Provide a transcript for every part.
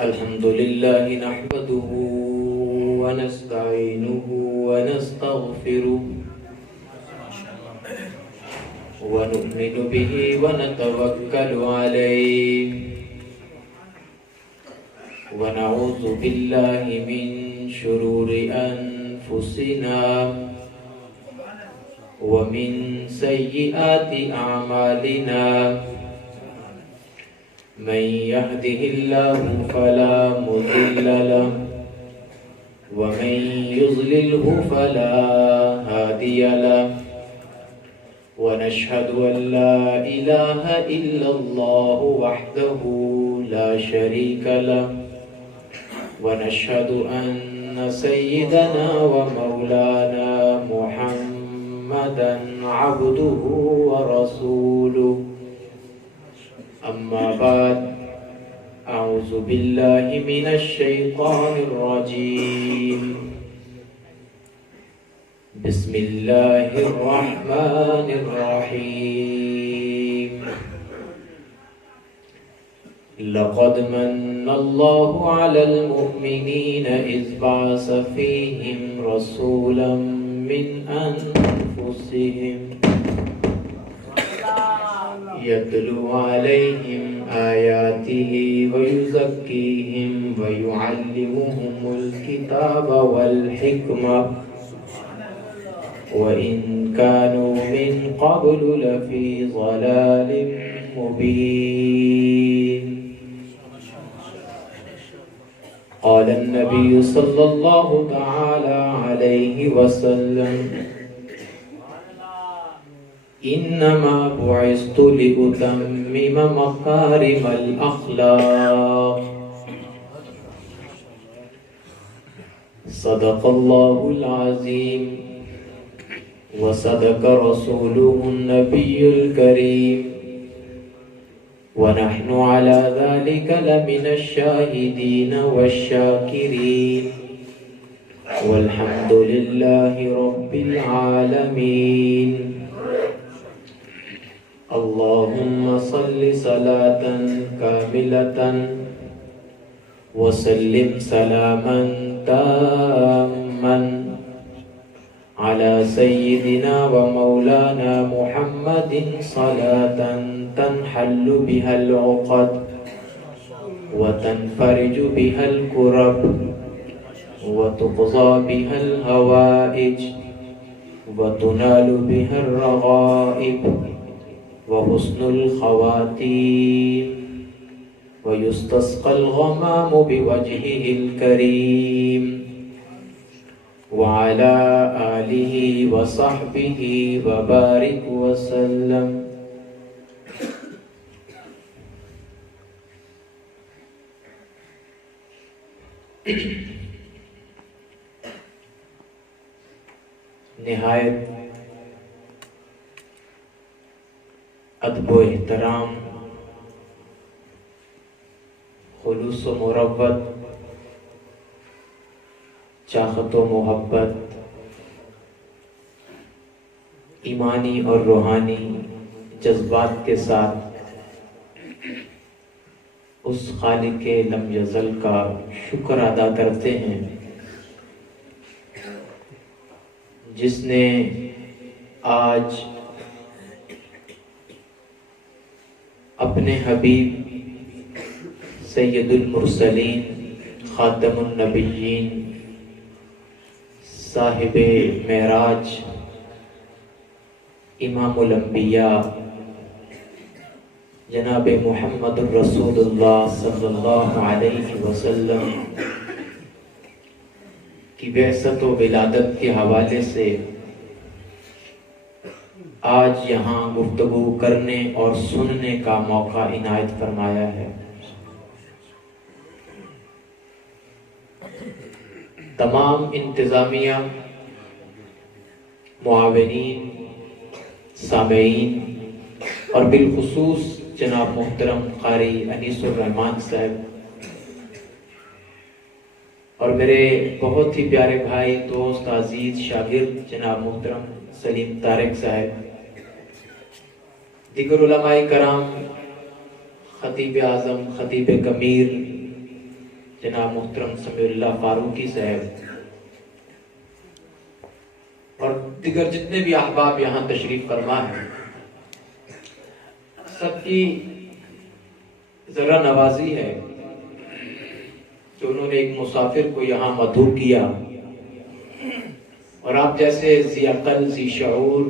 الحمد لله نحمده ونستعينه ونستغفره ونؤمن به ونتوكل عليه ونعوذ بالله من شرور أنفسنا ومن سيئات أعمالنا من يهده الله فلا مضل له ومن يضلله فلا هادي له ونشهد أن لا إله إلا الله وحده لا شريك له ونشهد أن سيدنا ومولانا محمدا عبده ورسوله أما بعد أعوذ بالله من الشيطان الرجيم بسم الله الرحمن الرحيم لقد من الله على المؤمنين إذ بعث فيهم رسولا من أنفسهم يتلو عليهم آياته ويزكيهم ويعلمهم الكتاب والحكمة وإن كانوا من قبل لفي ضلال مبين قال النبي صلى الله تعالى عليه وسلم إنما بعثت لأتمم مكارم الأخلاق صدق الله العظيم وصدق رسوله النبي الكريم ونحن على ذلك لمن الشاهدين والشاكرين والحمد لله رب العالمين اللهم صل صلاة كاملة وسلم سلاما تاما على سيدنا ومولانا محمد صلاة تنحل بها العقد وتنفرج بها الكرب وتقضى بها الهوائج وتنال بها الرغائب وحسن الخواتيم ويستسقى الغمام بوجهه الكريم وعلى آله وصحبه وبارك وسلم نہایت ادب و احترام، خلوص و مروت، چاہت و محبت، ایمانی اور روحانی جذبات کے ساتھ اس خالق لم یزل کا شکر ادا کرتے ہیں جس نے آج اپنے حبیب سید المرسلین خاتم النبیین صاحب معراج امام الانبیاء جناب محمد الرسول اللہ صلی اللہ علیہ وسلم کی بعثت و ولادت کے حوالے سے آج یہاں گفتگو کرنے اور سننے کا موقع عنایت فرمایا ہے۔ تمام انتظامیہ، معاونین، سامعین اور بالخصوص جناب محترم قاری انیس الرحمان صاحب اور میرے بہت ہی پیارے بھائی، دوست، عزیز، شاگرد جناب محترم سلیم طارق صاحب، دیگر علماء کرام، خطیب اعظم خطیب کمیر جناب محترم سمیع اللہ فاروقی صاحب اور دیگر جتنے بھی احباب یہاں تشریف فرما ہیں، سب کی ذرا نوازی ہے کہ انہوں نے ایک مسافر کو یہاں مدعو کیا اور آپ جیسے ذی عقل ذی شعور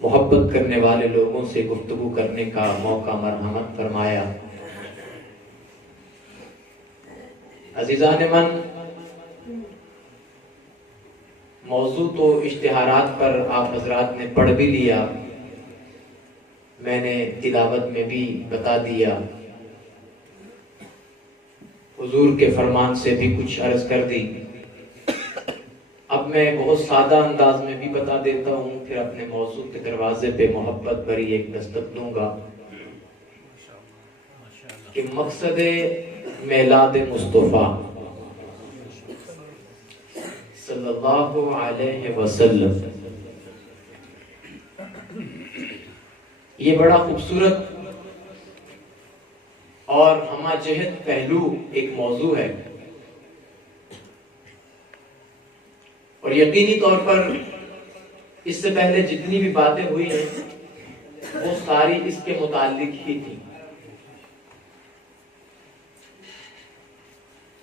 محبت کرنے والے لوگوں سے گفتگو کرنے کا موقع مرحمت فرمایا۔ عزیزان من، موضوع تو اشتہارات پر آپ حضرات نے پڑھ بھی لیا، میں نے تلاوت میں بھی بتا دیا، حضور کے فرمان سے بھی کچھ عرض کر دی۔ اب میں بہت سادہ انداز میں بھی بتا دیتا ہوں، پھر اپنے موضوع کے دروازے پہ محبت بھری ایک دستک دوں گا کہ مقصد میلاد مصطفیٰ صلی اللہ علیہ وسلم یہ بڑا خوبصورت اور ہمہ جہت پہلو ایک موضوع ہے، اور یقینی طور پر اس سے پہلے جتنی بھی باتیں ہوئی ہیں وہ ساری اس کے متعلق ہی تھی،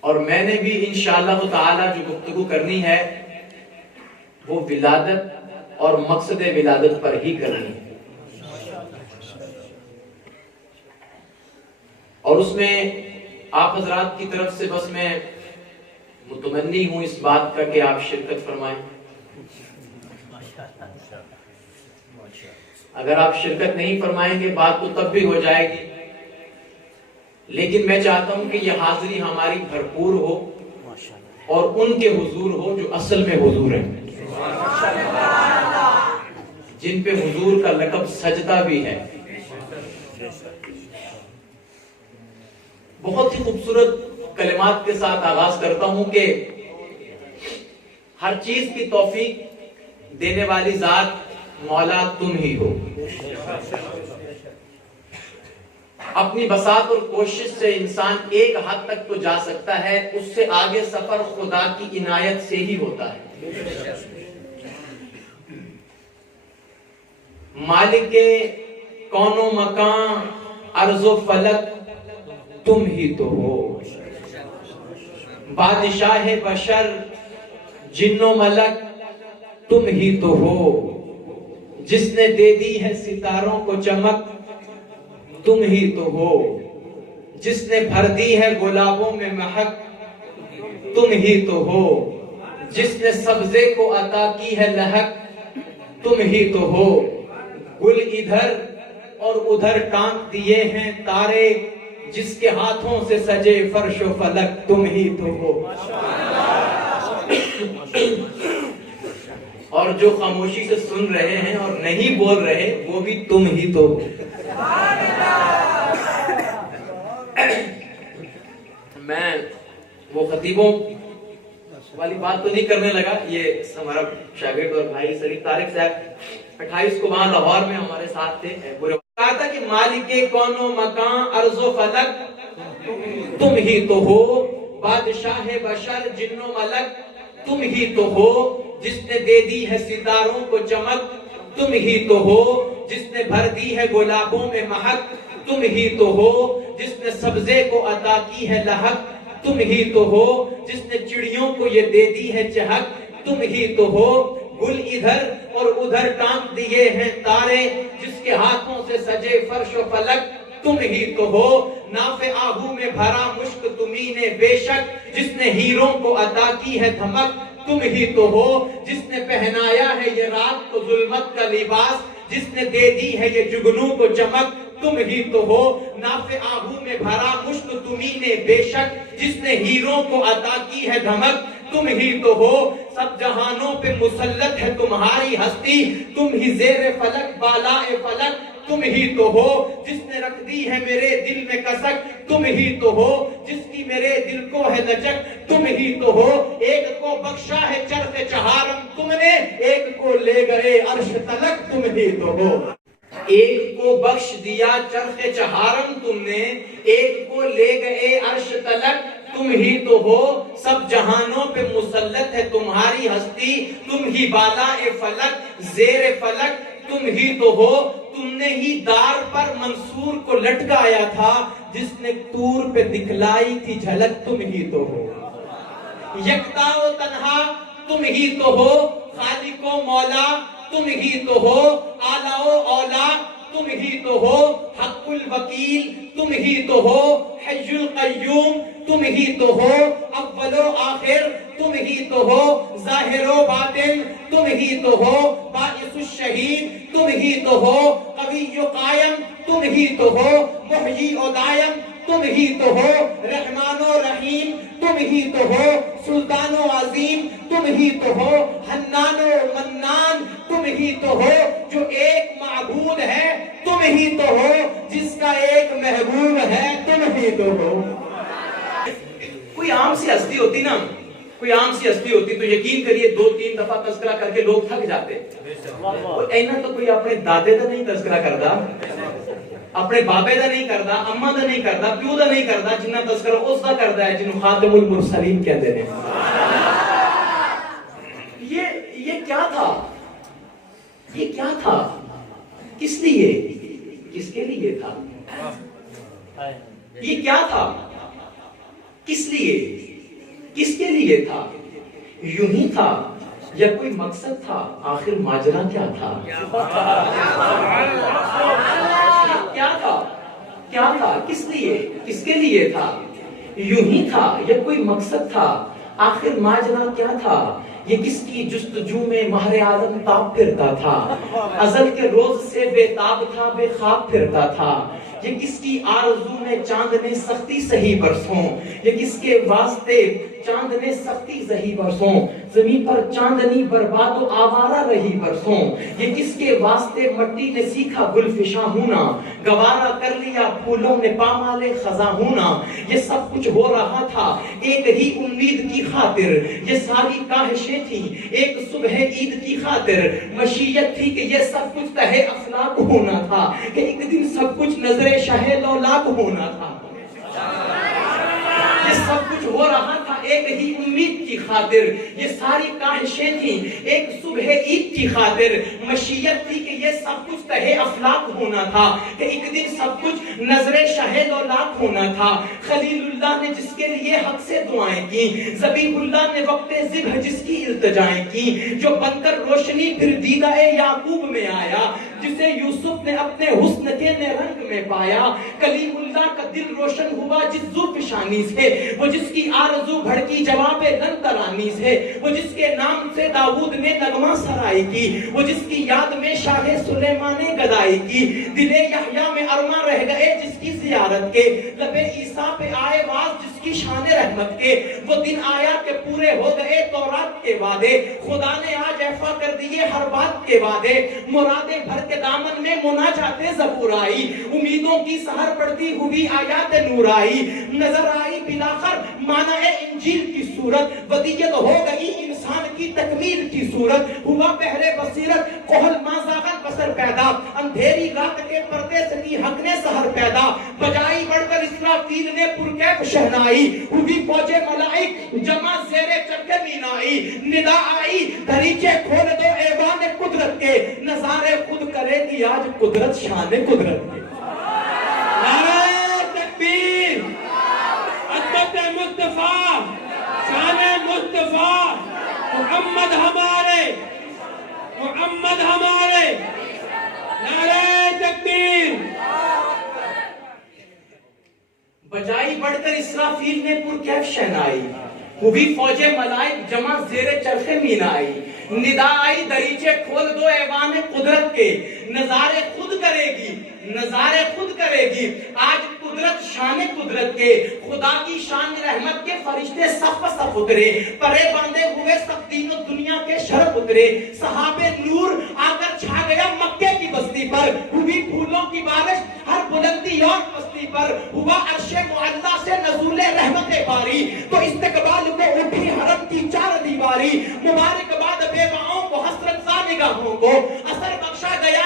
اور میں نے بھی انشاءاللہ تعالی جو گفتگو کرنی ہے وہ ولادت اور مقصد ولادت پر ہی کرنی ہے، اور اس میں آپ حضرات کی طرف سے بس میں متمنی ہوں اس بات کا کہ آپ شرکت فرمائیں۔ اگر آپ شرکت نہیں فرمائیں گے بات تو تب بھی ہو جائے گی، لیکن میں چاہتا ہوں کہ یہ حاضری ہماری بھرپور ہو اور ان کے حضور ہو جو اصل میں حضور ہیں، جن پہ حضور کا لقب سجدہ بھی ہے۔ بہت ہی خوبصورت کلمات کے ساتھ آغاز کرتا ہوں کہ ہر چیز کی توفیق دینے والی ذات مولا تم ہی ہو۔ اپنی بساط اور کوشش سے انسان ایک حد تک تو جا سکتا ہے، اس سے آگے سفر خدا کی عنایت سے ہی ہوتا ہے۔ مالک کون و مکان ارض و فلک تم ہی تو ہو، بادشاہ بشر جن و ملک تم ہی تو ہو، جس نے دے دی ہے ستاروں کو چمک تم ہی تو ہو، جس نے بھر دی ہے گلابوں میں مہک تم ہی تو ہو، جس نے سبزے کو عطا کی ہے لہک تم ہی تو ہو، گل ادھر اور ادھر ٹانک دیے ہیں تارے، جس کے ہاتھوں سے سجے فرش و فلک تم ہی تو ہو۔ اور جو خاموشی سے سن رہے ہیں اور نہیں بول رہے وہ بھی تم ہی تو ہو۔ میں وہ خطیبوں والی بات تو نہیں کرنے لگا، یہ ہمارا شاگرد اور بھائی سریف طارق صاحب 28 کو وہاں لاہور میں ہمارے ساتھ تھے، پورے کہا تھا کہ مالک کون و مکان ارض و فلک تم ہی تو ہو، بادشاہ بشر جن و ملک تم ہی تو ہو، جس نے دے دی ہے ستاروں کو چمک تم ہی تو ہو، جس نے بھر دی ہے گلابوں میں مہک تم ہی تو ہو، جس نے سبزے کو عطا کی ہے لہک تم ہی تو ہو، جس نے چڑیوں کو یہ دے دی ہے چہک تم ہی تو ہو، گل ادھر اور ادھر ٹانک دیے ہیں تارے، جس کے ہاتھوں سے سجے فرش و فلک تم ہی تو ہو، ناف آہو میں بھرا مشک تمہیں نے بے شک، جس نے ہیروں کو عطا کی ہے دھمک تم ہی تو ہو، جس نے پہنایا ہے یہ رات کو ظلمت کا لباس، جس نے دے دی ہے یہ جگنوں کو چمک تم ہی تو ہو، ناف آہو میں بھرا مشک تمہیں نے بے شک، جس نے ہیروں کو عطا کی ہے دھمک تم ہی تو ہو، سب جہانوں پہ مسلط ہے تمہاری ہستی، تم ہی زیر فلک بالائے فلک تم ہی تو ہو، جس نے رکھ دی ہے میرے دل میں کسک تم ہی تو ہو، جس کی میرے دل کو ہے لچک تم ہی تو ہو، ایک کو بخشا ہے چرخ چہارم تم نے، ایک کو لے گئے عرش تلک تم ہی تو ہو، ایک کو بخش دیا چرخ چہارم تم نے، ایک کو لے گئے عرش تلک تم ہی تو ہو، سب جہانوں پہ مسلط ہے تمہاری ہستی، تم ہی بالائے فلک زیر فلک تم ہی تو ہو، تم نے ہی دار پر منصور کو لٹکایا تھا، جس نے طور پہ دکھلائی تھی جھلک تم ہی تو ہو، یکتا و تنہا تم ہی تو ہو، خالق و مولا تم ہی تو ہو، اعلیٰ و اولا تم ہی تو ہو، حق الوکیل تم ہی تو ہو، حی القیوم تم ہی تو ہو، اول و آخر تم ہی تو ہو، ظاہر و باطن تم ہی تو ہو، باعث الشہید تم ہی تو ہو، قوی و قائم تم ہی تو ہو، محیی و دائم تم ہی تو ہو، رحمان و رحیم تم ہی تو ہو، سلطان و عظیم تم ہی تو ہو، حنان و منان تم ہی تو ہو، جو ایک معبود ہے تم ہی تو ہو، جس کا ایک محبوب ہے تم ہی تو ہو۔ کوئی عام سی ہستی ہوتی نا، کوئی عام سی ہستی ہوتی تو یقین کریے 2-3 دفعہ تذکرہ کر کے لوگ تھک جاتے، اینا تو کوئی اپنے دادے دا نہیں تذکرہ کردا، اپنے بابے دا نہیں کردا، اماں دا نہیں کردا، پیو دا نہیں کردا، جنہ تذکرہ اس دا کردا ہے جنہوں خاتم المرسلین کہتے ہیں۔ یہ کیا تھا؟ یہ کیا تھا؟ کس لیے؟ کس کے لیے تھا؟ یہ کیا تھا؟ کس لیے؟ کس کے لیے تھا؟ یوں ہی تھا یا کوئی مقصد تھا؟ آخر ماجرا کیا تھا؟ کیا تھا؟ کیا تھا؟ کس لیے؟ کس کے لیے تھا؟ یوں ہی تھا یا کوئی مقصد تھا؟ آخر ماجرا کیا تھا؟ یہ کس کی جستجو میں ماہر عالم تاب پھرتا تھا؟ ازل کے روز سے بے تاب تھا، بے خواب پھرتا تھا۔ یہ کس کی آرزو میں چاند نے سختی سہی برسوں، یہ کس کے واسطے چاند نے سختی سہی برسوں، زمین پر چاندنی برباد و آوارہ رہی برسوں، یہ کس کے واسطے مٹی نے سیکھا گل فشاں ہونا، گوارا کر لیا پھولوں نے پامال خزاں ہونا۔ یہ سب کچھ ہو رہا تھا ایک ہی امید کی خاطر، یہ ساری کاہشیں تھیں ایک صبح عید کی خاطر، مشیت تھی کہ یہ سب کچھ تہے افلاک ہونا تھا، کہ ایک دن سب کچھ نظر شاہ لولاک ہونا تھا۔ یہ سب کچھ ہو رہا تھا ایک ہی امید کی خاطر، یہ ساری کاہشیں تھیں ایک صبح عید کی خاطر، مشیت تھی کہ یہ سب کچھ تہے افلاک ہونا تھا، کہ ایک دن سب کچھ نظر شاہ لولاک ہونا تھا۔ خلیل اللہ نے جس کے لیے حق سے دعائیں کی، ذبیح اللہ نے وقت ذبح جس کی التجائیں کی، جو بن کر روشنی پھر دیدہ یعقوب میں آیا، جسے یوسف نے اپنے حسن کے رنگ میں پایا۔ کلیم اللہ کا دل روشن ہوا جس زلفشانی سے، وہ جس کی آرزو بھڑکی جواب لن ترانی سے، وہ جس کے نام سے داؤد نے نغمہ سرائی کی، وہ جس کی یاد میں شاہ سلیمان نے گدائی کی۔ دل یحییٰ میں ارماں رہ گئے جس کی زیارت کے، لب عیسیٰ پہ آئے واز جس کی شان رحمت کے، وہ دن آیا کہ پورے ہو گئے تورات کے وعدے، خدا نے آج ایفا کر دیے ہر بات کے وعدے، مرادیں بھر کے دامن میں مناجات زبور آئی، امیدوں کی سحر پڑتی ہوئی آیات نور آئی، نظر آئی بلاخر معنی انجیل کی صورت، ودیت ہو گئی انسان کی تکمیل کی صورت، ہوا بہرے بصیرت کوہل مازاغن بسر پیدا، اندھیری رات کے پردے سے نہیں حق نے سحر پیدا، بجائی بڑھ کر اسرافیل نے پرکیف شہنائی، ہوئی فوج ملائک جمع زیر چرخ مینائی، ندا آئی دریچے کھول دو ایوان قدرت کے، نظارے خود کرے گی آج قدرت شان قدرت کے۔ نعرہ تکبیر، عظمت مصطفیٰ، شان مصطفیٰ، محمد ہمارے، محمد ہمارے، نعرہ تکبیر۔ بجائی بڑھ کر اسرافیل نے پرکیف شہنائی، ہوئی فوج ملائک جمع زیر چرخ مینائی، ندا آئی دریچے کھول دو ایوان قدرت کے، نظارے خود کرے گی، نظارے خود کرے گی آج قدرت شان قدرت کے، خدا کی شان رحمت کے فرشتے صف صف اترے، پرے باندھے ہوئے سب دین و دنیا کے شرف اترے، صحاب نور آ کر چھا گیا مکے کی بستی پر، ہوئی پھولوں کی بارش ہر بلندی اور پستی پر، ہوا عرش معلا سے نزول رحمت باری، تو استقبال کو اٹھی حرم کی چار دیواری، مبارک باد بے باؤں کو حسرت زا نگاہوں کو، اثر بخشا گیا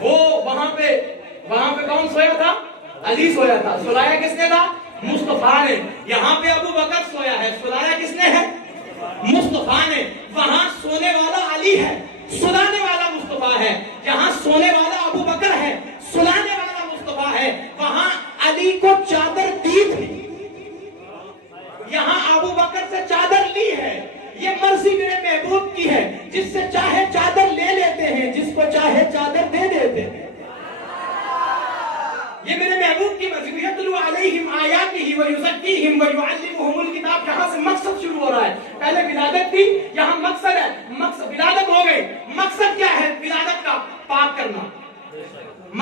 وہ وہاں پہ کون سویا تھا؟ علی سویا تھا. سلایا کس نے تھا؟ مصطفیٰ نے. یہاں پہ ابو بکر سویا ہے, سلایا کس نے ہے؟ مصطفیٰ نے. وہاں سونے والا علی ہے, سلانے والا مصطفیٰ ہے. یہاں سونے والا ابو بکر ہے, سلانے والا مصطفیٰ ہے. وہاں علی کو چادر دی تھی, یہاں ابو بکر سے چادر لی ہے. یہ مرضی میرے محبوب کی ہے, جس سے چاہے چادر لے لیتے ہیں, جس کو چاہے چادر دے دیتے ہیں. یہ میرے محبوب کی مرضی. یتلو علیہم آیاتہ ویزکیہم ویعلمہم الکتاب. یہاں سے مقصد شروع ہو رہا ہے. پہلے ولادت تھی, یہاں مقصد ہے. ولادت ہو گئی, مقصد کیا ہے ولادت کا؟ پاک کرنا.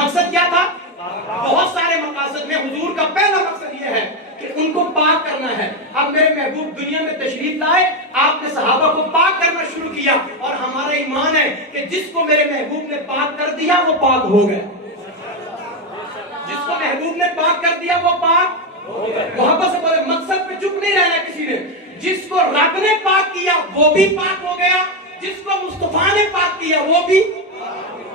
مقصد کیا تھا؟ بہت سارے مقاصد میں حضور کا پہلا مقصد یہ ہے کہ ان کو پاک کرنا ہے. اب میرے محبوب دنیا میں تشریف لائے, آپ نے صحابہ کو پاک کرنا شروع کیا, اور ہمارا ایمان ہے کہ جس کو میرے محبوب نے پاک کر دیا وہ پاک ہو گیا. جس کو محبوب نے پاک کر دیا وہ پاک ہو گیا. محبت سے بولے, مقصد پہ چپ نہیں رہنا کسی نے. جس کو رب نے پاک کیا وہ بھی پاک ہو گیا, جس کو مصطفیٰ نے پاک کیا وہ بھی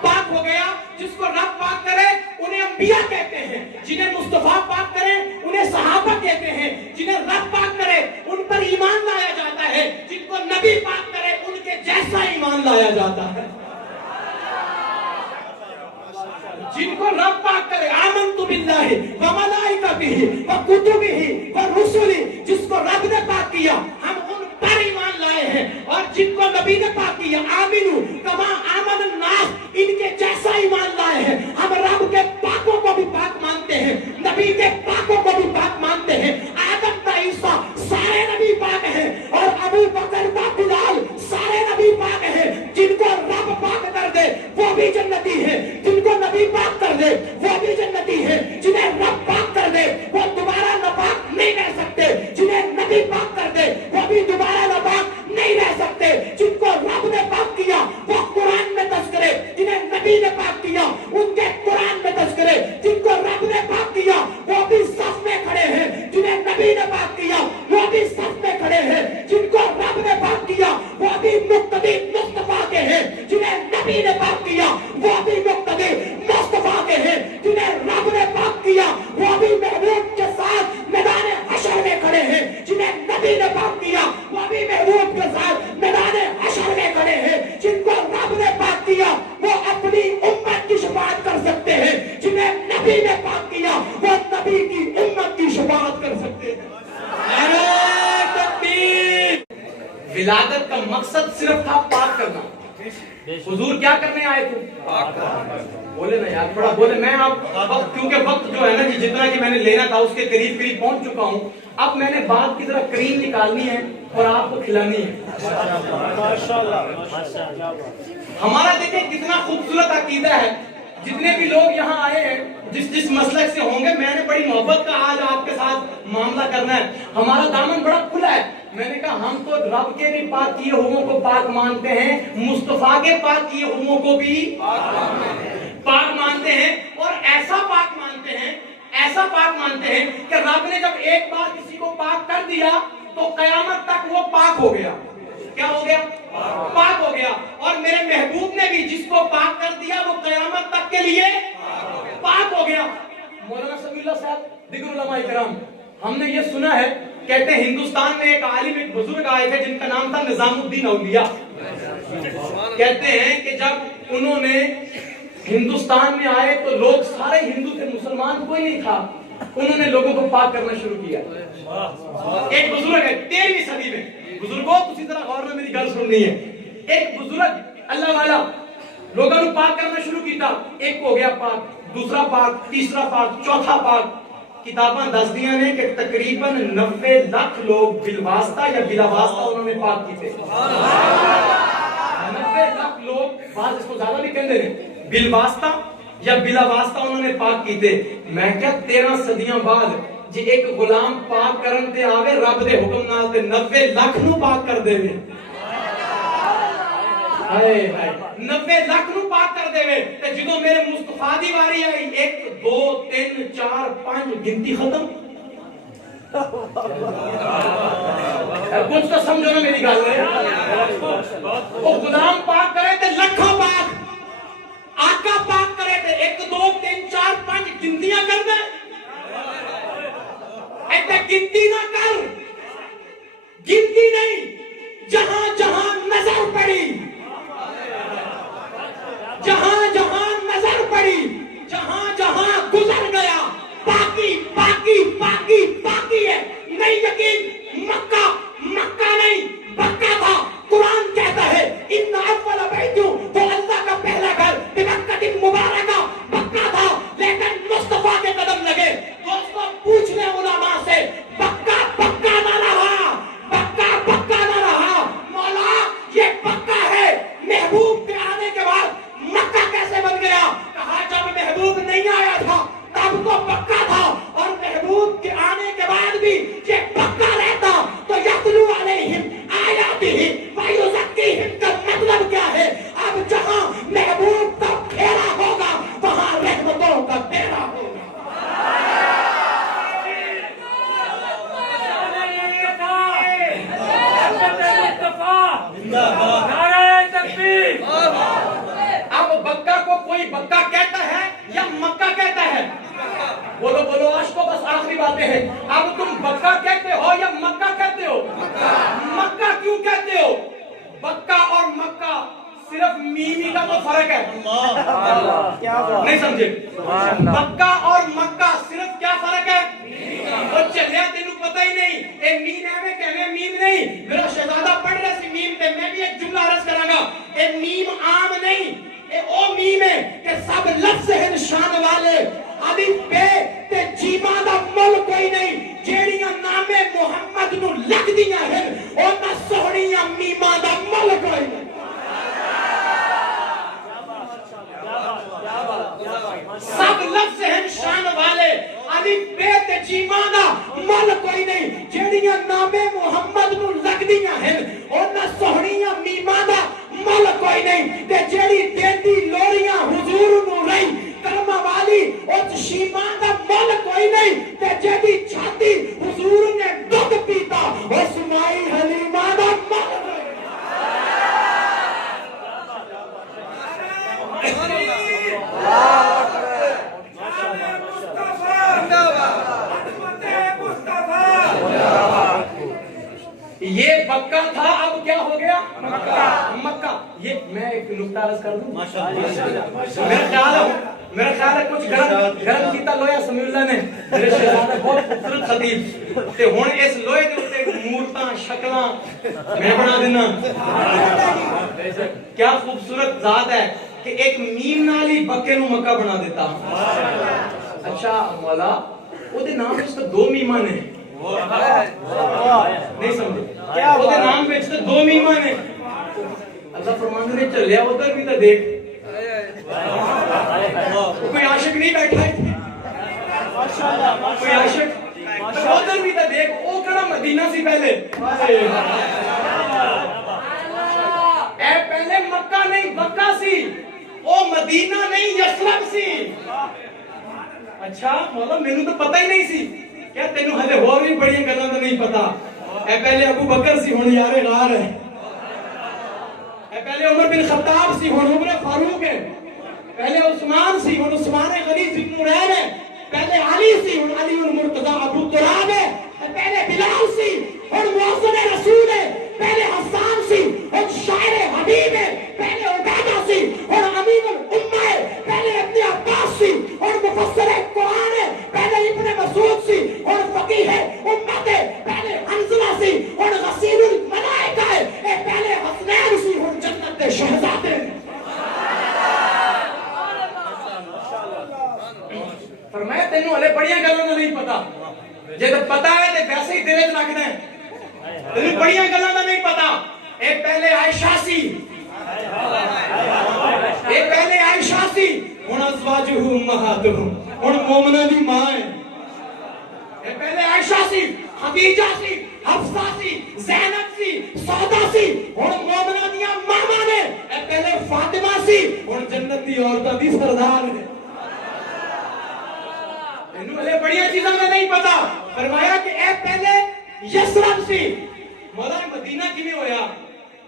پاک ہو گیا. جس کو رب پاک کرے انہیں انبیاء کہتے ہیں, جنہیں مصطفیٰ پاک کرے انہیں صحابہ کہتے ہیں, جنہیں رب پاک کرے ان پر ایمان لایا جاتا ہے, جن کو نبی پاک کرے ان کے جیسا ایمان لایا جاتا ہے. جن کو رب پاک کرے, آمنت باللہ وملائکتہ وکتبہ ورسلہ, جس کو رب نے پاک کیا ہم ان پر ایمان لائے ہیں. اور جن کو نبی نے پاک کیا, آمنو کما آمن الناس, ان کے جیسا ایمان لائے ہیں. ہم رب کے پاکوں کو بھی پاک مانتے ہیں, نبی کے پاکوں کو بھی پاک مانتے ہیں. آدم کا عیسیٰ سارے نبی پاک ہیں, اور ابو بکر کا بلال سارے نبی پاک ہیں. جن کو رب پاک کر دے وہ بھی جنتی ہے, جن کو نبی پاک کر دے وہ بھی جنتی ہے. جنہیں رب پاک کر دے وہ دوبارہ ناپاک نہیں رہ سکتے, جنہیں نبی پاک کر دے وہ بھی دوبارہ ناپاک نہیں رہ سکتے. جن کو رب نے پاک کیا وہ قرآن میں تذکرے, جنہیں نبی نے پاک کیا ان کے قرآن میں تذکرے. جن کو رب نے پاک کیا وہ بھی صف میں کھڑے ہیں, جنہیں نبی نے پاک کیا وہ بھی صف میں کھڑے ہیں. جن کو رب نے پاک کیا وہ بھی مقتدی مصطفیٰ کے ہیں, جنہیں نبی نے پاک کیا وہ بھی مقتدی مصطفیٰ کے ہیں. جنہیں رب نے پاک کیا وہ بھی محبوب کے ساتھ میدان حشر میں کھڑے ہیں, جنہیں نبی نے پاک کیا وہ بھی محبوب کے ساتھ میدان حشر میں کھڑے ہیں. جن کو رب نے پاک کیا وہ اپنی امت کی شفاعت کر سکتے ہیں, جنہیں نبی نے پاک کیا وہ نبی کی امت کی شفاعت کر سکتے ہیں. ولادت کا مقصد صرف تھا پاک کرنا. حضور کیا کرنے آئے تھے؟ بولے نا یار, تھوڑا بولے. میں آپ کیونکہ وقت جو ہے نا جی, جتنا کہ میں نے لینا تھا اس کے قریب پہنچ چکا ہوں. اب میں نے بات کی طرح کریم نکالنی ہے اور آپ کو کھلانی ہے. ہمارا دیکھیں کتنا خوبصورت عقیدہ ہے. جتنے بھی لوگ یہاں آئے ہیں جس مسلک سے ہوں گے, میں نے بڑی محبت کا آج آپ کے ساتھ معاملہ کرنا ہے. ہمارا دامن بڑا کھلا ہے. میں نے کہا ہم تو رب کے بھی پاک کیے ہوئوں کو پاک مانتے ہیں, مصطفیٰ کے پاک کیے ہوئوں کو بھی پاک مانتے ہیں, اور ایسا پاک مانتے ہیں کہ رب نے جب ایک بار کسی کو پاک کر دیا تو قیامت تک وہ پاک ہو گیا. کیا ہو گیا؟ پاک ہو گیا. اور میرے محبوب نے بھی جس کو پاک کر دیا وہ قیامت تک کے لیے پاک ہو گیا. مولانا سمیع اللہ صاحب, دیگر علماء کرام, ہم نے یہ سنا ہے, کہتے ہیں ہندوستان میں ایک عالم, ایک بزرگ آئے تھے جن کا نام تھا نظام الدین اولیاء. کہتے ہیں کہ جب انہوں نے ہندوستان میں آئے تو لوگ سارے ہندو تھے, مسلمان کوئی نہیں تھا. انہوں نے لوگوں کو پاک کرنا شروع کیا. ایک بزرگ ہے 13ویں صدی میں, بزرگوں اسی طرح غور میں میری گل سننی ہے. ایک بزرگ اللہ والا لوگوں کو پاک کرنا شروع کیتا. ایک ہو گیا پاک, دوسرا پاک, تیسرا پاک, چوتھا پاک. کتاباں دس دیاں نے کہ تقریباً 90 لاکھ لوگ بالواسطہ یا بلا واسطہ انہوں نے پاک کیتے. 90 لاکھ لوگ, بعض اس کو زیادہ بھی کہندے نے, بالواسطہ یا بلا واسطہ انہوں نے پاک کیتے. میں کیا 13 صدیاں بعد جی ایک غلام پاک کرن تے آوے رب دے حکم نال تے 90 لاکھ نو پاک کر دے وے. 90 لاکھ نو پاک کر دے وے. تے جدوں میرے مصطفیٰ دی واری آئی 1 2 3 4 5 گنتی ختم. کچھ تو سمجھو نا میری گل ہے. وہ غلام پاک کرے تے لکھوں پاک, آقا پاک کرے گنتیاں کر دیں ایسے گنتی نہ کر گنتی نہیں جہاں جہاں نظر پڑی جہاں جہاں نظر پڑی جہاں جہاں گزر گیا باقی باقی باقی باقی ہے نہیں یقین مکہ مکہ نہیں بکہ تھا قرآن کہتا ہے ان اول بیت وہ اللہ کا پہلا گھر بمکہ مبارکہ بکہ تھا لیکن مصطفیٰ کے قدم لگے دوستوں پوچھ لیں علماء سے بکہ بکہ نہ رہا بکہ بکہ نہ رہا مولا یہ بکہ ہے محبوب کے آنے کے بعد مکہ کیسے بن گیا کہا جب محبوب نہیں آیا تھا تب تو بکہ تھا اور محبوب کے آنے کے بعد بھی یہ بکہ رہتا تو یتلو علیہم آیاتہ ویزکیہم کا مطلب کیا ہے اب جہاں محبوب کا پھیرا ہوگا وہاں رحمتوں کا ڈیرا ہوگا اب بکہ کو کوئی بکہ کہتا ہے یا مکہ کہتا ہے بولو بولو عاشقوں بس آخری باتیں ہیں اب تم بکہ کہتے ہو یا مکہ کہتے ہو مکہ کیوں کہتے ہو بکہ اور مکہ صرف میمی کا تو فرق ہے نہیں سمجھے بکہ اور مکہ صرف کیا فرق ہے وہ چلیا تینوں پتہ ہی نہیں اے مین ہے میں کہنے میم نہیں میرا شہزادہ پڑھ رہا سی میم تے میں بھی ایک جملہ عرض کراں گا اے میم عام نہیں اے او میم ہے کہ سب لفظ ہیں نشان والے الف بے تے جیما دا مل کوئی نہیں جیڑیاں نامے محمد نو لگ دیاں ہیں انہاں سوہنیاں میما دا مل کوئی نہیں سب لفظ ہیں شان والے الف بے تے جیما دا مل کوئی نہیں جیڑیاں نامے محمد نو لگ دیاں ہیں انہاں سوہنیاں میما دا مل کوئی نہیں تے جیڑی دیندی لوریاں حضور نو رہی کرما والی اس شیما دا مل کوئی نہیں تے جیڑی چھاتی حضور نے دودھ پیتا اس مائی حلیمہ دا مل یہ بکہ تھا اب کیا ہو گیا مکہ یہ میں ایک نکتہ عرض کر دوں میرا خیال ہے کچھ گرم کیتا لویا سمیع اللہ نے میرے شہزادہ بہت خوبصورت خطیب تے ہن اس لوہے دے اوتے مورتاں شکلاں میں بنا دینا کیا خوبصورت ذات ہے کہ ایک میم نال ہی بکے نو مکہ بنا دیتا اچھا مولا او دے نام وچ تو دو میماں نے نہیں سمجھے او دے نام وچ تو دو میماں نے اللہ فرماندے نے چلیا ادھر بھی تو دیکھ کوئی عاشق نہیں بیٹھا ہے کوئی عاشق ادھر بھی تو دیکھ او کڑا مدینہ سی پہلے اے پہلے مکہ نہیں بکہ سی او مدینہ نہیں یثرب سی اچھا مولا مینوں تو پتہ ہی نہیں سی کیا تینوں ہلے ہور بھی بڑی گلاں تو نہیں پتا اے پہلے ابو بکر سی ہن یار غار ہے اے پہلے عمر بن خطاب سی ہن عمر فاروق ہے پہلے عثمان سی ہن عثمان غنی بن نورین ہے پہلے علی سی ہن علی بن مرتضی ابو تراب ہے پہلے بلال سی ہن مؤذن رسول ہے پہلے حسان سی ہن شاعر حبیب ہے پہلے عبیدہ سی ہن امین الامہ ہے پہلے ابن عباس سی ہن مفسر قرآن ہے پہلے ابن مسعود سی ہن فقیہ امت ہے پہلے حنظلہ سی ہن غسیل الملائکہ ہے پہلے حسنین سی ہن جنت کے شہزادے ہیں فرمایا تینوں ہلے بڑیاں گلاں دا نہیں پتا جے تے پتا ہے تے ویسے ہی دل وچ رکھنا ہے تینوں بڑیاں گلاں دا نہیں پتا اے پہلے عائشہ سی اے پہلے عائشہ سی ہن ازواجہ امہاتہم ہن مومناں دی ماں ہے اے پہلے عائشہ سی خدیجہ سی حفصہ سی زینب سی سودا سی ہن مومناں دیاں ماما نے اے پہلے فاطمہ سی ہن جنت دی عورتاں دی سردار ہے انہوں بڑیاں چیزوں میں نہیں پتا فرمایا کہ اے پہلے یثرب سی مولا مدینہ کی میں ہویا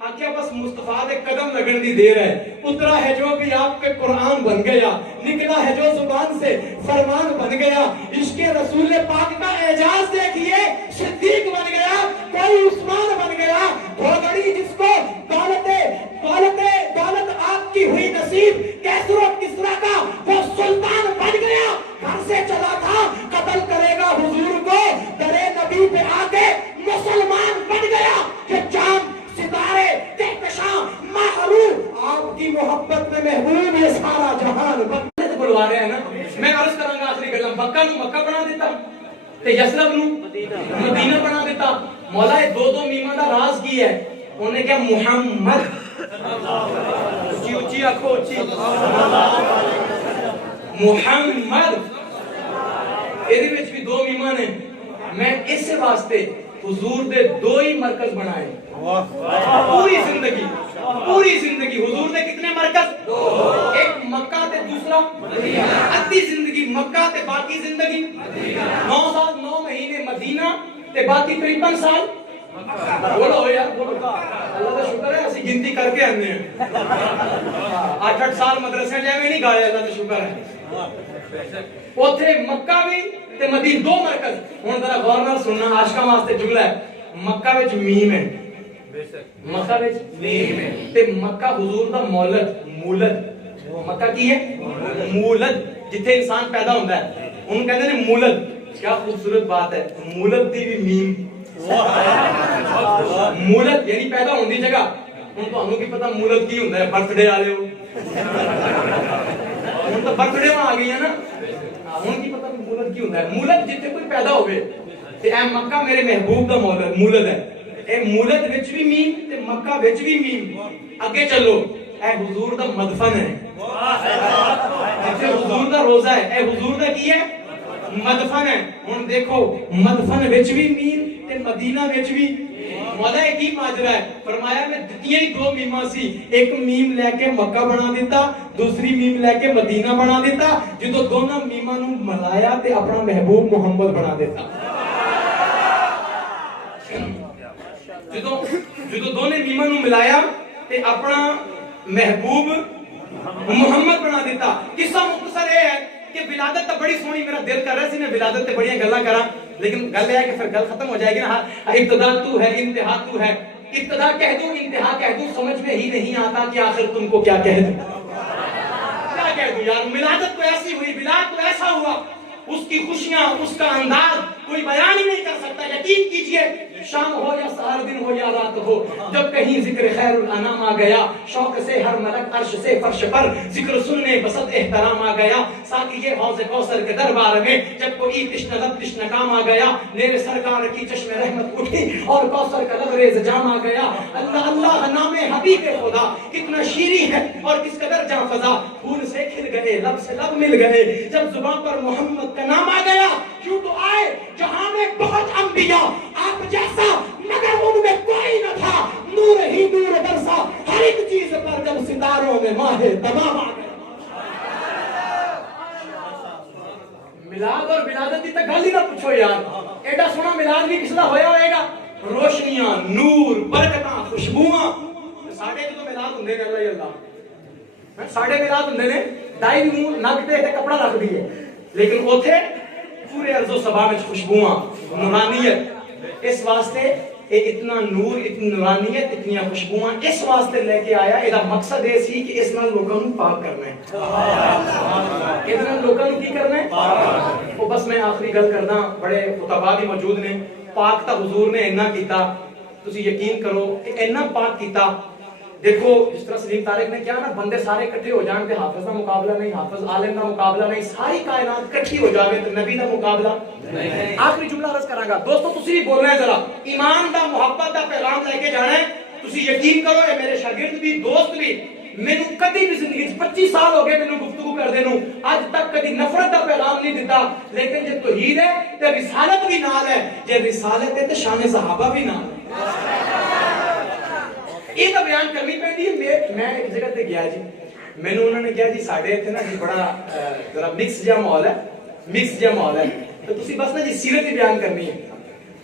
آکیا بس مصطفیٰ دے قدم لگن دی دیر ہے. اترا ہے جو بھی آپ کے قرآن بن گیا, نکلا ہے جو زبان سے فرمان بن گیا. عشق رسول پاک کا اعجاز دیکھیے, صدیق بن گیا, کوئی عثمان بن گیا. گھوڑی جس کو دولت آپ کی ہوئی نصیب, کیسر و کسرا کا وہ سلطان بن گیا. گھر سے چلا تھا قتل کرے گا حضور کو, درے نبی پہ آ کے مسلمان بن گیا. کہ چاند ستارے کہکشاں محروم, آپ کی محبت میں محبوب یہ سارا جہان بلوا رہے ہیں نا. میں عرض کروں گا آخری گل, مکہ نو مکہ بنا دیتا تے یثرب نو مدینہ بنا دیتا. مولا دو میماں دا راز کی ہے؟ انہیں کیا محمد, اچھی اچھی آنکھو اچھی, محمد ایدی وچ بھی دو میماں نے. میں اس واسطے حضور دے دو ہی مرکز بنائے پوری زندگی. حضور دے کتنے مرکز؟ ایک مکہ تے دوسرا مدینہ. ادھی زندگی مکہ تے باقی زندگی 9 سال 9 مہینے مدینہ تے باقی 53 سال. بولو یار بولو, اللہ کا شکر ہے اسی گنتی کر کے آنے ہیں. 8 سال مدرسے جائے میں نہیں گائے, اللہ کا شکر ہے. اوتھے مکہ بھی تے مدینہ دو مرکز. ہن ذرا غور نال سننا, عاشقاں واسطے جملہ ہے. مکہ وچ میم ہے, مکہ وچ میم ہے, تے مکہ حضور دا مولد. مکہ کی ہے؟ مولد, جتھے انسان پیدا ہوندا ہے انہوں کہتے ہیں مولد. کیا خوبصورت بات ہے, مولد دی بھی میم. مولد یعنی پیدا ہونے دی جگہ. ہن تانوں کی پتہ مولد کی ہوندا ہے؟ برتھ ڈے والے ہو, ہن تو برتھ ڈے آ گئی ہے نا. ہن کی پتہ مولد کی ہوندا ہے؟ مولد جتھے کوئی پیدا ہوئے. تے اے مکہ میرے محبوب دا مولد ہے. اے مولد وچ بھی میم تے مکہ وچ بھی میم. اگے چلو, اے حضور دا مدفن ہے. جتھے حضور دا روزہ ہے, اے حضور دا کی ہے؟ مدفن ہے. ہن دیکھو مدفن وچ بھی میم تے مدینہ وچ بھی. مولا کی ماجرا ہے؟ فرمایا میں دتیاں ہی دو میماں سی, ایک میم لے کے مکہ بنا دیتا, دوسری میم لے کے مدینہ بنا دیتا. جدو دونوں میماں نو ملایا تے اپنا محبوب محمد بنا دیتا. جدو دونوں میماں نو ملایا تے اپنا محبوب محمد بنا دیتا. قصہ مختصر ہے کہ ولادت تو بڑی سونی, میرا دل کر رہا سی میں ولادت تے بڑیاں گلاں کراں, لیکن گل یہ ہے کہ پھر گل ختم ہو جائے گی نا. ابتدا تو ہے انتہا تو ہے. ابتدا کہہ دوں انتہا کہہ دوں, سمجھ میں ہی نہیں آتا کہ آخر تم کو کیا کہہ دوں. کیا کہہ دوں یار, ولادت تو ایسی ہوئی, ولادت تو ایسا ہوا, اس کی خوشیاں, اس کا انداز کوئی بیان ہی نہیں کر سکتا. یقین کیجئے, شام ہو یا سحر, دن ہو یا رات ہو, جب کہیں ذکر خیر الانام آ گیا, شوق سے ہر ملک عرش سے فرش پر ذکر سننے بسط احترام آ گیا. ساتھ یہ حوض کوثر کے دربار میں جب کوئی تشنہ لب تشنہ کام آ گیا, میرے سرکار کی چشم رحمت اٹھی اور کوثر کا لبریز جام آ گیا. اللہ اللہ نام حبیب خدا کتنا شیریں ہے اور کس قدر جاں فضا, پھول سے کھل گئے, لب سے لب مل گئے, جب زبان پر محمد کا نام آ گیا. کیوں تو آئے جہاں میں بہت انبیاء آپ جیسا, مگر ان میں کوئی نہ تھا, نور ہی نور برسا ہر ایک چیز پر جب ستاروں میں ماہ تمام آ گیا. میلاد اور ولادت دی تے گل ہی نہ پوچھو یار. ایڈا سونا میلاد بھی کس دا ہویا ہوئے گا؟ روشنیاں, نور, برکتاں, خوشبوواں. ساڈے جو میلاد ہوندے نے اللہ ہی اللہ, ساڈے میلاد ہوندے نے دائی منہ نک تے کپڑا رکھ دیے, لیکن اوتھے پورے ارض و سبا میں خوشبوواں, نورانیت. اس واسطے اتنا نور, اتنی نورانیت, اتنی خوشبوواں اس واسطے لے کے آیا. یہ مقصد یہ سی کہ اس نال لوکاں نوں پاک کرنا ہے. اس نال لوکاں نوں کی کرنا ہے؟ وہ بس میں آخری گل کرنا, بڑے خطباء بھی موجود نے. پاک تا حضور نے اتنا کیتا, تسی یقین کرو کہ اتنا پاک کیتا. دیکھو جس طرح سلیم طارق نے کیا نا, بندے سارے اکٹھے ہو جان تے حافظ دا مقابلہ نہیں, حافظ عالم دا مقابلہ نہیں, ساری کائنات اکٹھی ہو جاوے تے نبی دا مقابلہ نہیں. آخری جملہ عرض کراں گا دوستو, تسی بھی بولنا ہے ذرا, ایمان دا محبت دا پیغام لے کے جانا ہے. تسی یقین کرو, اے میرے شاگرد بھی دوست بھی, مینوں کدی بھی زندگی 25 سال ہو گئے مینوں گفتگو کردے نوں, اج تک کدی نفرت دا پیغام نہیں دیتا. لیکن جے توحید ہے تے رسالت بھی نال ہے, جے رسالت ہے تے شان صحابہ بھی نال ہے. یہ تو بیان کرنی پڑی ہے. میں ایک جگہ تے گیا جی, مینوں انہوں نے کہا جی ساڈے ایتھے نا جی بڑا ذرا مکس جہا ماحول ہے, تو تسی بس نا جی سیرت ہی بیان کرنی ہے.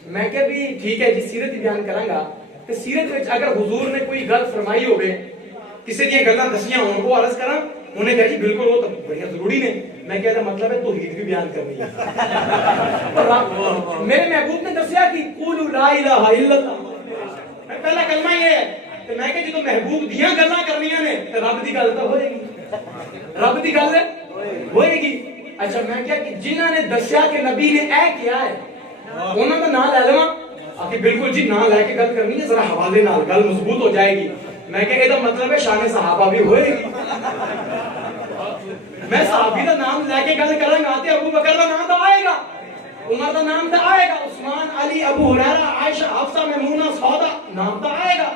میں کہا بھی ٹھیک ہے جی سیرت ہی بیان کراں گا. کہ سیرت وچ اگر حضور نے کوئی گل فرمائی ہوے کسی دی گلاں دسیاں ہون کو عرض کراں انہیں کہا جی بالکل وہ تو بڑی ضروری نے میں کہتا مطلب ہے توحید بھی بیان کرنی ہے میرے محبوب نے دسیا کہ قولوا لا الہ الا اللہ پہلا کلمہ یہ ہے کہ میں کہ جدوں محبوب دیاں گلاں کرنیاں نے تے رب دی گل تو ہوئے گی رب دی گل ہوئے گی اچھا میں کیا کہ جنہاں نے دسیا کہ نبی نے اے کیا ہے انہاں دا نام لے لواں کہ بالکل جی نام لے کے گل کرنی ہے ذرا حوالے نال گل مضبوط ہو جائے گی میں کہ یہ مطلب ہے شان صحابہ بھی ہوئے گی میں صحابی دا نام لے کے گل کراں گا تے ابو بکر دا نام تو آئے گا عمر دا نام تو آئے گا عثمان علی ابو ہریرہ عائشہ حفصہ میمونہ سودا نام تو آئے گا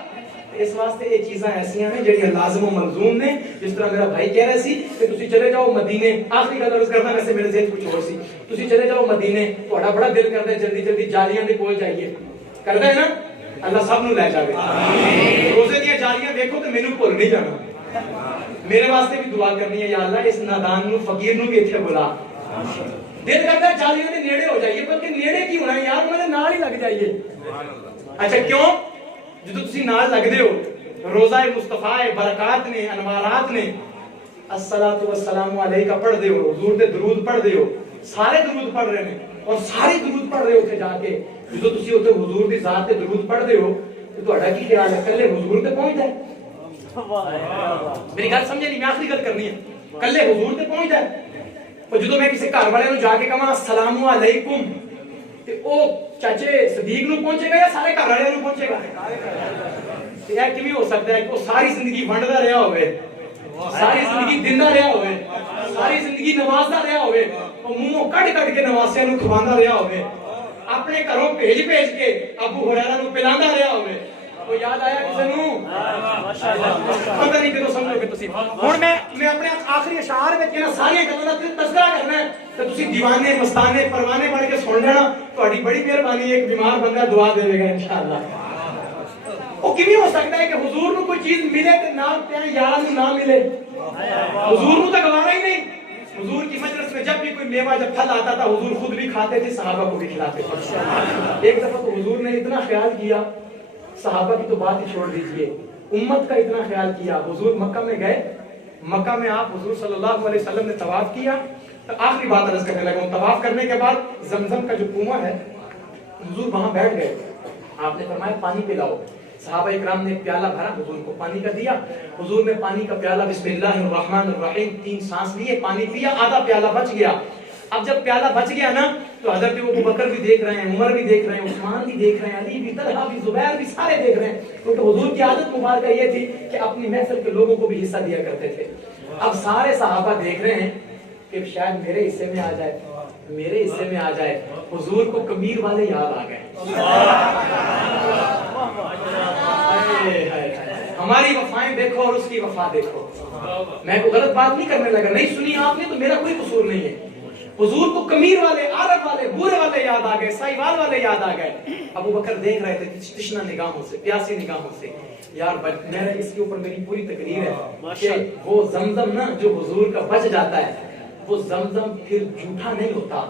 اس واسطے یہ چیزاں ایسیاں ہیں جڑیاں لازم و ملزوم نے جس طرح میرا بھائی کہہ رہا سی کہ تسی چلے جاؤ مدینے آخری گل عرض کرنا ویسے میرے ذہن کچھ اور سی تسی چلے جاؤ مدینے تہاڈا بڑا دل کردا ہے جلدی جلدی جالیاں دے کول جائیے کردا ہے نا اللہ سب نو لے جاوے روزے دیاں جالیاں دیکھو تے مینوں بھول نہیں جانا میرے واسطے بھی دعا کرنی ہے یا اللہ اس نادان نو فقیر نو بھی ایتھے بلا دل کردا ہے جالیاں دے نیڑے ہو جائیے بلکہ نیڑے کی ہونا ہے یار انہاں دے نال ہی لگ جائیے اچھا کیوں جدو تسی نال لگدے ہو روزہ مصطفی برکات نے انوارات نے الصلوۃ والسلام علیک پڑھ دے ہو حضور دے درود پڑھ دے ہو سارے درود پڑھ رہے ہیں اور سارے درود پڑھ رہے ہو تے جا کے جدو تسی اوتے حضور دی ذات تے درود پڑھ دے ہو تے تہاڈا کی خیال ہے کلے حضور تے پہنچ جائے میری گل سمجھے نہیں میں آخری گل کرنی ہے کلے حضور تے پہنچ جائے اور جدو میں کسی گھر والے نو جا کے کہاں السلام علیکم تے او چاچے صدیق نو پہنچے گا یا سارے گھر والے نو پہنچے گا یہ کیویں ہو سکتا ہے کہ وہ ساری زندگی ونڈدا رہیا ہوئے ساری زندگی دیندا رہیا ہوئے ساری زندگی نمازدا رہیا ہوئے اور منہوں کڈ کڈ کے نواسیاں نو کھواندا رہیا ہوئے اپنے گھروں بھیج بھیج کے ابو ہریرہ نو پلاندا رہیا ہوئے وہ یاد آیا کسے نو پتہ نہیں کدوں سمجھو کہ تسی ہن میں اپنے آخری اشعار وچ انہاں ساری گلاں دا تذکرہ کرنا ہے تے تسی دیوانے مستانے پروانے بن کے سن لینا تہاڈی بڑی مہربانی ہے ایک بیمار بندہ دعا دے گا انشاءاللہ وہ کیویں ہو سکتا ہے کہ حضور نو کوئی چیز ملے تے نال تے یار نو نہ ملے حضور نو تو گوارا ہی نہیں حضور کی مجلس میں جب بھی کوئی میوہ جب پھل آتا تھا حضور خود بھی کھاتے تھے صحابہ کو بھی کھلاتے تھے ایک دفعہ تو حضور نے اتنا خیال کیا صحابہ کی تو بات ہی چھوڑ دیجئے امت کا اتنا خیال کیا حضور مکہ میں گئے مکہ میں آپ حضور صلی اللہ علیہ وسلم نے طواف کیا تو آخری بات عرض کرنے لگا ہوں طواف کرنے کے بعد زمزم کا جو کنواں ہے حضور وہاں بیٹھ گئے آپ نے فرمایا پانی پلاؤ صحابہ اکرام نے ایک پیالہ بھرا حضور کو پانی کا دیا حضور نے پانی کا پیالہ بسم اللہ الرحمن الرحیم 3 سانس لیے پانی پیا آدھا پیالہ بچ گیا اب جب پیالہ بچ گیا نا تو حضرت ابو بکر بھی دیکھ رہے ہیں عمر بھی دیکھ رہے ہیں عثمان بھی دیکھ رہے ہیں علی بھی طلحہ بھی زبیر بھی سارے دیکھ رہے ہیں کیونکہ حضور کی عادت مبارکہ یہ تھی کہ اپنی محفل کے لوگوں کو بھی حصہ دیا کرتے تھے اب سارے صحابہ دیکھ رہے ہیں کہ شاید میرے حصے میں آ جائے میرے حصے میں آ جائے حضور کو کمیر والے یاد آ گئے ہماری وفائیں دیکھو اور اس کی وفا دیکھو میں کوئی غلط بات نہیں کرنے لگا نہیں سنی آپ نے تو میرا کوئی قصور نہیں ہے حضور کو کمیر والے عرب والے بورے والے یاد آ گئے سائیوال والے یاد آ گئے ابو بکر دیکھ رہے تھے تشنہ نگاہوں سے پیاسی نگاہوں سے یار میرا اس کے اوپر میری پوری تقریر ہے کہ وہ زمزم نا جو حضور کا بچ جاتا ہے وہ زمزم پھر جھوٹا نہیں ہوتا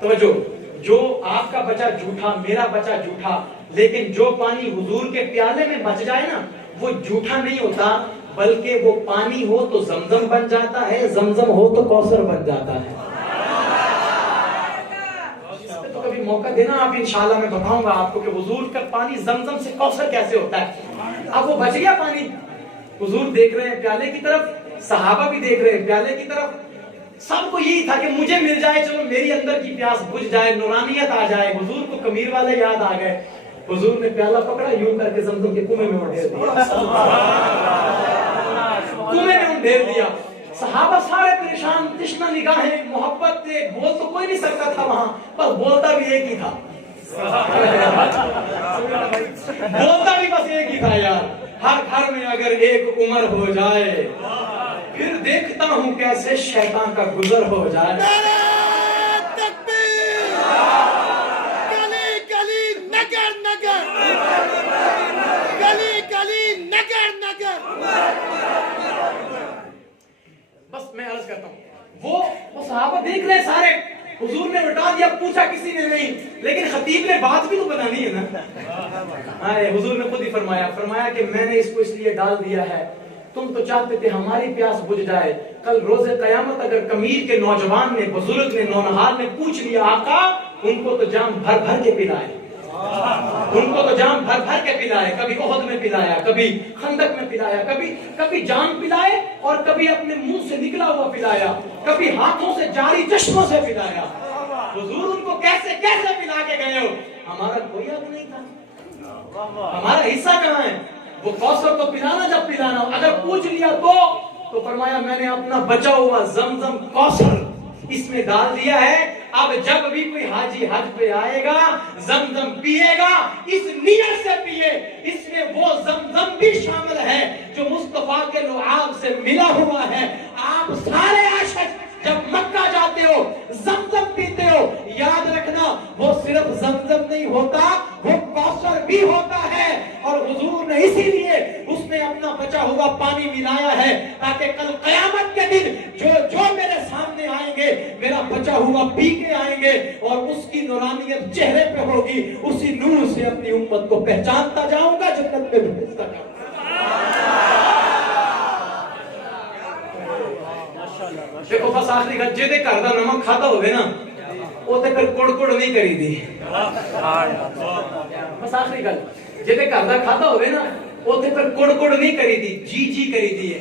توجہ جو آپ کا بچہ جھوٹا میرا بچہ جھوٹا لیکن جو پانی حضور کے پیالے میں بچ جائے نا وہ جھوٹا نہیں ہوتا بلکہ وہ پانی ہو تو زمزم بن جاتا ہے زمزم ہو تو کوثر بن جاتا ہے تو کبھی موقع دینا آپ انشاءاللہ میں بتاؤں گا آپ کو کہ حضور کا پانی زمزم سے کوثر کیسے ہوتا ہے اب وہ بچ گیا پانی حضور دیکھ رہے ہیں پیالے کی طرف صحابہ بھی دیکھ رہے ہیں پیالے کی طرف سب کو یہی تھا کہ مجھے مل جائے چلو میری اندر کی پیاس بجھ جائے نورانیت آ جائے حضور کو کمیر والے یاد آ گئے حضور نے پیالہ پکڑا یوں کر کے زمزم کے کنویں میں ڈھیر دیا کنویں میں ڈھیر دیا صحابہ سارے پریشان تشنہ نگاہیں محبت تھے بول تو کوئی نہیں سکتا تھا وہاں پر بولتا بھی ایک ہی تھا بولتا بھی بس ایک ہی تھا یار ہر گھر میں اگر ایک عمر ہو جائے پھر دیکھتا ہوں کیسے شیطان کا گزر ہو جائے گلی گلی نگر نگر گلی گلی نگر نگر بس میں عرض کرتا ہوں وہ صحابہ دیکھ رہے سارے حضور نے بتا دیا, پوچھا کسی نے نہیں, لیکن خطیب نے بات بھی تو بنانی ہے نا. حضور نے خود ہی فرمایا کہ میں نے اس کو اس لیے ڈال دیا ہے, تم تو چاہتے تھے ہماری پیاس بجھ جائے, کل روز قیامت اگر کمیر کے نوجوان نے, بزرگ نے, نونہار نے پوچھ لیا آقا, ان کو تو جام بھر بھر کے پلائے, ان کو تو جام بھر بھر کے پلائے, کبھی احد میں پلایا, کبھی خندق میں پلایا, کبھی جام پلائے اور کبھی اپنے منہ سے نکلا ہوا پلایا, کبھی ہاتھوں سے جاری چشموں سے پلایا. حضور ان کو کیسے کیسے پلا کے گئے ہو, ہمارا کوئی حق نہیں تھا, ہمارا حصہ کہاں ہے؟ وہ کوثر کو پلانا جب پلانا, اگر پوچھ لیا تو فرمایا میں نے اپنا بچا ہوا زمزم کوثر اس میں ڈال دیا ہے, اب جب بھی کوئی حاجی حج پہ آئے گا زمزم پیے گا اس نیت سے پیے, اس میں وہ زمزم بھی شامل ہے جو مصطفیٰ کے لعاب سے ملا ہوا ہے. آپ سارے عاشق جب مکہ جاتے ہو زمزم پیتے ہو, یاد رکھنا وہ صرف زمزم نہیں ہوتا, وہ کوثر بھی ہوتا ہے. اور حضور نے اسی لیے اس میں اپنا بچا ہوا پانی ملایا ہے تاکہ کل قیامت کے دن جو میرے سامنے آئیں گے میرا بچا ہوا پی کے آئیں گے, اور اس کی نورانیت چہرے پہ ہوگی, اسی نور سے اپنی امت کو پہچانتا جاؤں گا, جنت میں بھیجتا جاؤں گا. دیکھو بس آخری گل, جے دے گھر دا نمک کھادا ہوئے نا وہ تے پھر کڑ نہیں کری دی. بس آخری گل, جے دے گھر دا کھادا ہوئے نا وہ تے پھر کڑ نہیں کری دی, جی کری دی ہے.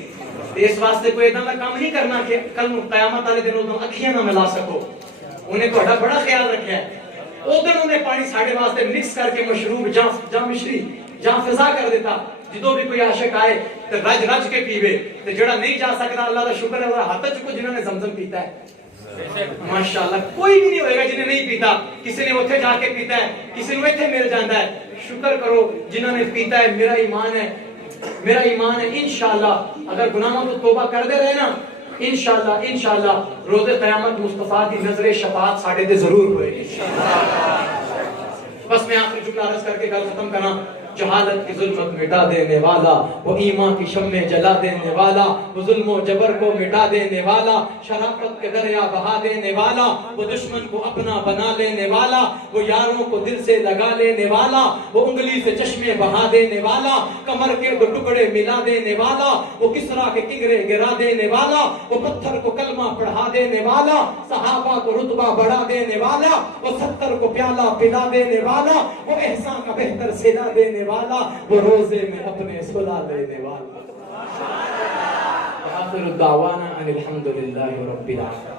اس واسطے کوئی اتنا کام نہیں کرنا کہ کل قیامت والے دن ادھر اکھیاں نہ ملا سکو. انہیں تہاڈا بڑا خیال رکھا ہے, ادھر انہیں پانی ساڈے واسطے مکس کر کے مشروب جاں مشری جاں فضا کر دیتا. جدو بھی کوئی عاشق آئے تو رج کے پیوے, تو جڑا نہیں جا سکتا اللہ کا شکر ہے وہ ہاتھ چکو جنہوں نے زمزم پیتا ہے. ماشاءاللہ کوئی بھی نہیں ہوئے گا جنہیں نہیں پیتا, کسی نے اتنے جا کے پیتا ہے, کسی نے اتنے مل جاتا ہے. شکر کرو جنہوں نے پیتا ہے, میرا ایمان ہے انشاءاللہ اگر گناہوں تو توبہ کر دے رہے نا انشاءاللہ روز قیامت مصطفیٰ کی نظر شفاعت ساڑھے دے ضرور ہوئے گی. بس میں آخری جملہ عرض کر کے گل ختم کرنا. جہالت کی ظلمت مٹا دینے والا, وہ ایمان کی شمع جلا دینے والا, وہ ظلم و جبر کو مٹا دینے والا, شرافت کے دریا بہا دینے والا, وہ دشمن کو اپنا بنا لینے والا, وہ یاروں کو دل سے لگا لینے والا, وہ انگلی سے چشمے بہا دینے والا, کمر کے دو ٹکڑے ملا دینے والا, وہ کسرا کے کنگرے گرا دینے والا, وہ پتھر کو کلمہ پڑھا دینے والا, صحابہ کو رتبہ بڑھا دینے والا, وہ 70 کو پیالہ پلا دینے والا, وہ احسان کا بہتر صلہ دینے والا, وہ روزے میں اپنے صلہ لینے والا. آخر الدعوانا ان الحمدللہ رب العالمین.